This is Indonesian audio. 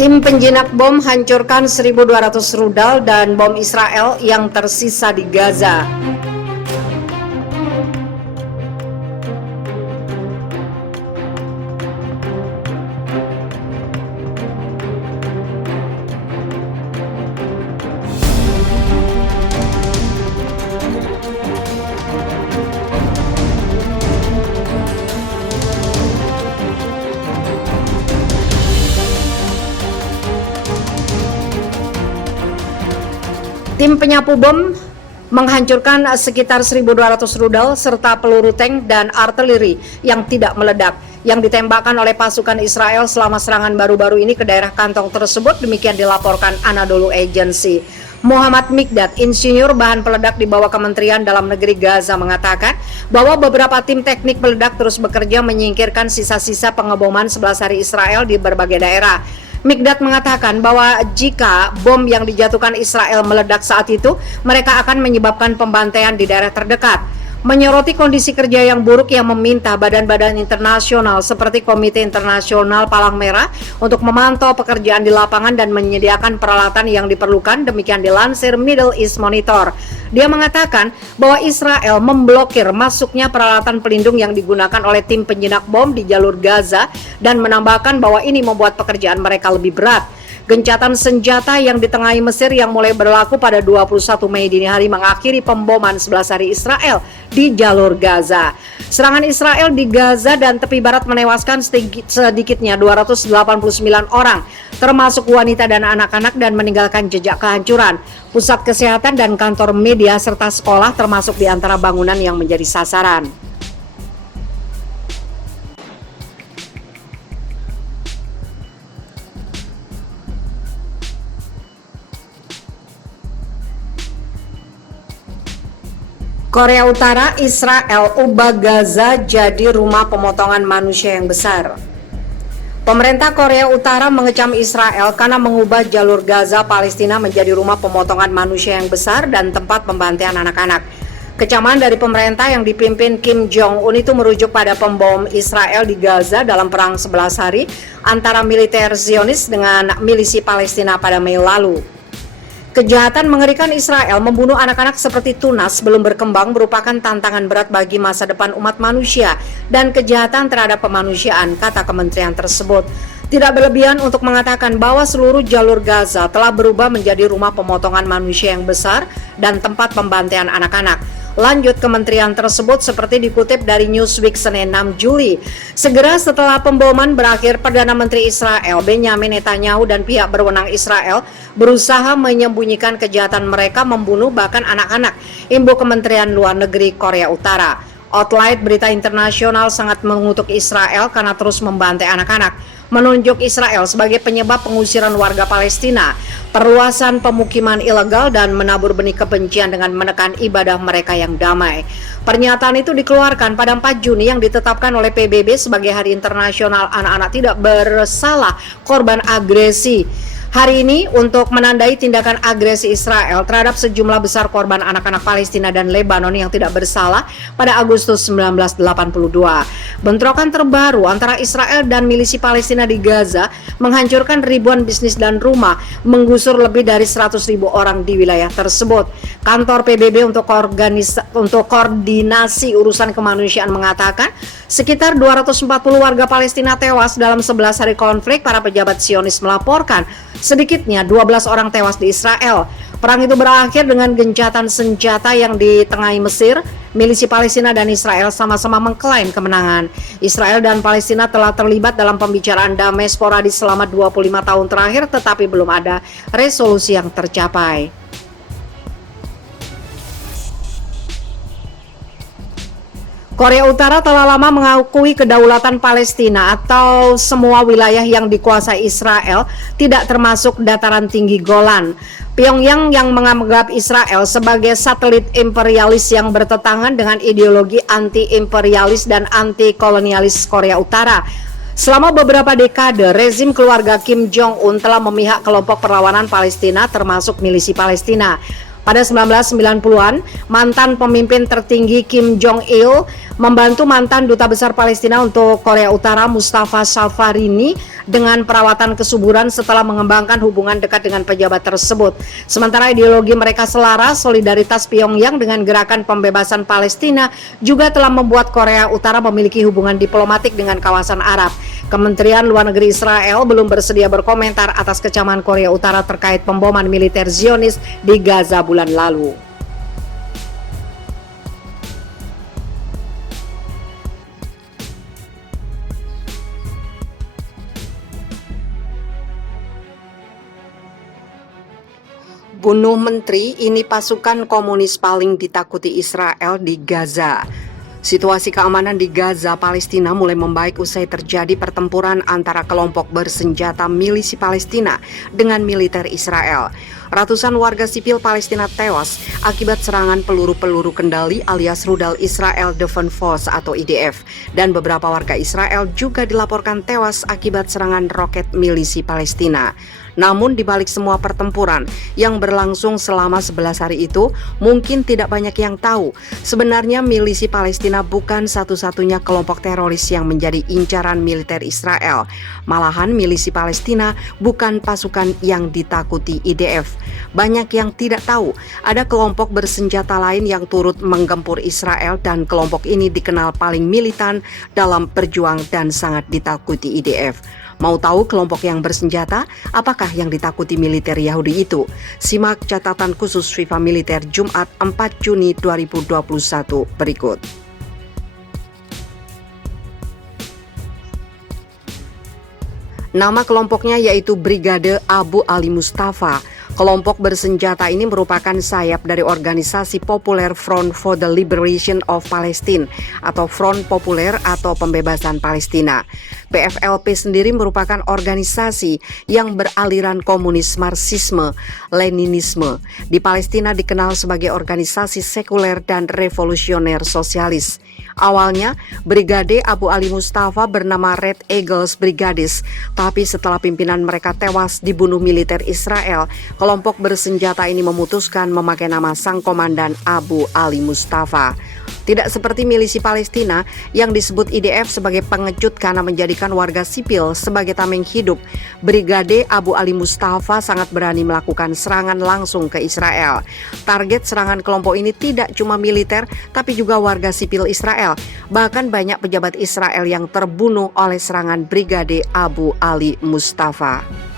Tim penjinak bom hancurkan 1.200 rudal dan bom Israel yang tersisa di Gaza. Tim penyapu bom menghancurkan sekitar 1.200 rudal serta peluru tank dan artileri yang tidak meledak yang ditembakkan oleh pasukan Israel selama serangan baru-baru ini ke daerah kantong tersebut. Demikian dilaporkan Anadolu Agency. Muhammad Mikdad, insinyur bahan peledak di bawah Kementerian Dalam Negeri Gaza, mengatakan bahwa beberapa tim teknik peledak terus bekerja menyingkirkan sisa-sisa pengeboman 11 hari Israel di berbagai daerah. Mikdad mengatakan bahwa jika bom yang dijatuhkan Israel meledak saat itu, mereka akan menyebabkan pembantaian di daerah terdekat. Menyoroti kondisi kerja yang buruk, yang meminta badan-badan internasional seperti Komite Internasional Palang Merah untuk memantau pekerjaan di lapangan dan menyediakan peralatan yang diperlukan. Demikian dilansir Middle East Monitor. Dia mengatakan bahwa Israel memblokir masuknya peralatan pelindung yang digunakan oleh tim penjinak bom di jalur Gaza dan menambahkan bahwa ini membuat pekerjaan mereka lebih berat. Gencatan senjata yang ditengahi Mesir yang mulai berlaku pada 21 Mei dini hari mengakhiri pemboman 11 hari Israel di jalur Gaza. Serangan Israel di Gaza dan tepi barat menewaskan sedikitnya 289 orang, termasuk wanita dan anak-anak, dan meninggalkan jejak kehancuran. Pusat kesehatan dan kantor media serta sekolah termasuk di antara bangunan yang menjadi sasaran. Korea Utara, Israel ubah Gaza jadi rumah pemotongan manusia yang besar. Pemerintah Korea Utara mengecam Israel karena mengubah jalur Gaza Palestina menjadi rumah pemotongan manusia yang besar dan tempat pembantaian anak-anak. Kecaman dari pemerintah yang dipimpin Kim Jong-un itu merujuk pada pembom Israel di Gaza dalam perang 11 hari antara militer Zionis dengan milisi Palestina pada Mei lalu. Kejahatan mengerikan Israel membunuh anak-anak seperti tunas belum berkembang merupakan tantangan berat bagi masa depan umat manusia dan kejahatan terhadap kemanusiaan, kata kementerian tersebut. Tidak berlebihan untuk mengatakan bahwa seluruh jalur Gaza telah berubah menjadi rumah pemotongan manusia yang besar dan tempat pembantaian anak-anak. Lanjut kementerian tersebut seperti dikutip dari Newsweek Senin 6 Juli. Segera setelah pemboman berakhir, Perdana Menteri Israel Benjamin Netanyahu dan pihak berwenang Israel berusaha menyembunyikan kejahatan mereka membunuh bahkan anak-anak, imbu Kementerian Luar Negeri Korea Utara. Outlet berita internasional sangat mengutuk Israel karena terus membantai anak-anak, menunjuk Israel sebagai penyebab pengusiran warga Palestina, perluasan pemukiman ilegal, dan menabur benih kebencian dengan menekan ibadah mereka yang damai. Pernyataan itu dikeluarkan pada 4 Juni yang ditetapkan oleh PBB sebagai Hari Internasional Anak-anak Tidak Bersalah Korban Agresi. Hari ini untuk menandai tindakan agresi Israel terhadap sejumlah besar korban anak-anak Palestina dan Lebanon yang tidak bersalah pada Agustus 1982. Bentrokan terbaru antara Israel dan milisi Palestina di Gaza menghancurkan ribuan bisnis dan rumah, menggusur lebih dari 100.000 orang di wilayah tersebut. Kantor PBB untuk koordinasi urusan kemanusiaan mengatakan sekitar 240 warga Palestina tewas dalam 11 hari konflik. Para pejabat Zionis melaporkan sedikitnya 12 orang tewas di Israel. Perang itu berakhir dengan gencatan senjata yang ditengahi Mesir. Milisi Palestina dan Israel sama-sama mengklaim kemenangan. Israel dan Palestina telah terlibat dalam pembicaraan damai sporadis selama 25 tahun terakhir, tetapi belum ada resolusi yang tercapai. Korea Utara telah lama mengakui kedaulatan Palestina atau semua wilayah yang dikuasai Israel, tidak termasuk dataran tinggi Golan. Pyongyang yang menganggap Israel sebagai satelit imperialis yang bertentangan dengan ideologi anti-imperialis dan anti-kolonialis Korea Utara. Selama beberapa dekade, rezim keluarga Kim Jong-un telah memihak kelompok perlawanan Palestina termasuk milisi Palestina. Pada 1990-an, mantan pemimpin tertinggi Kim Jong-il membantu mantan Duta Besar Palestina untuk Korea Utara Mustafa Safarini dengan perawatan kesuburan setelah mengembangkan hubungan dekat dengan pejabat tersebut. Sementara ideologi mereka selaras, solidaritas Pyongyang dengan gerakan pembebasan Palestina juga telah membuat Korea Utara memiliki hubungan diplomatik dengan kawasan Arab. Kementerian Luar Negeri Israel belum bersedia berkomentar atas kecaman Korea Utara terkait pemboman militer Zionis di Gaza bulan lalu. Bunuh menteri, ini pasukan komunis paling ditakuti Israel di Gaza. Situasi keamanan di Gaza, Palestina mulai membaik usai terjadi pertempuran antara kelompok bersenjata milisi Palestina dengan militer Israel. Ratusan warga sipil Palestina tewas akibat serangan peluru-peluru kendali alias rudal Israel Defense Force atau IDF, dan beberapa warga Israel juga dilaporkan tewas akibat serangan roket milisi Palestina. Namun di balik semua pertempuran yang berlangsung selama 11 hari itu, mungkin tidak banyak yang tahu. Sebenarnya milisi Palestina bukan satu-satunya kelompok teroris yang menjadi incaran militer Israel. Malahan milisi Palestina bukan pasukan yang ditakuti IDF. Banyak yang tidak tahu, ada kelompok bersenjata lain yang turut menggempur Israel, dan kelompok ini dikenal paling militan dalam berjuang dan sangat ditakuti IDF. Mau tahu kelompok yang bersenjata? Apakah yang ditakuti militer Yahudi itu? Simak catatan khusus FIFA Militer Jumat 4 Juni 2021 berikut. Nama kelompoknya yaitu Brigade Abu Ali Mustafa. Kelompok bersenjata ini merupakan sayap dari organisasi populer Front for the Liberation of Palestine atau Front Populer atau Pembebasan Palestina. PFLP sendiri merupakan organisasi yang beraliran komunis Marxisme, Leninisme. Di Palestina dikenal sebagai organisasi sekuler dan revolusioner sosialis. Awalnya, Brigade Abu Ali Mustafa bernama Red Eagles Brigades, tapi setelah pimpinan mereka tewas dibunuh militer Israel, kelompok bersenjata ini memutuskan memakai nama sang komandan Abu Ali Mustafa. Tidak seperti milisi Palestina yang disebut IDF sebagai pengecut karena menjadikan warga sipil sebagai tameng hidup, Brigade Abu Ali Mustafa sangat berani melakukan serangan langsung ke Israel. Target serangan kelompok ini tidak cuma militer, tapi juga warga sipil Israel. Bahkan banyak pejabat Israel yang terbunuh oleh serangan Brigade Abu Ali Mustafa.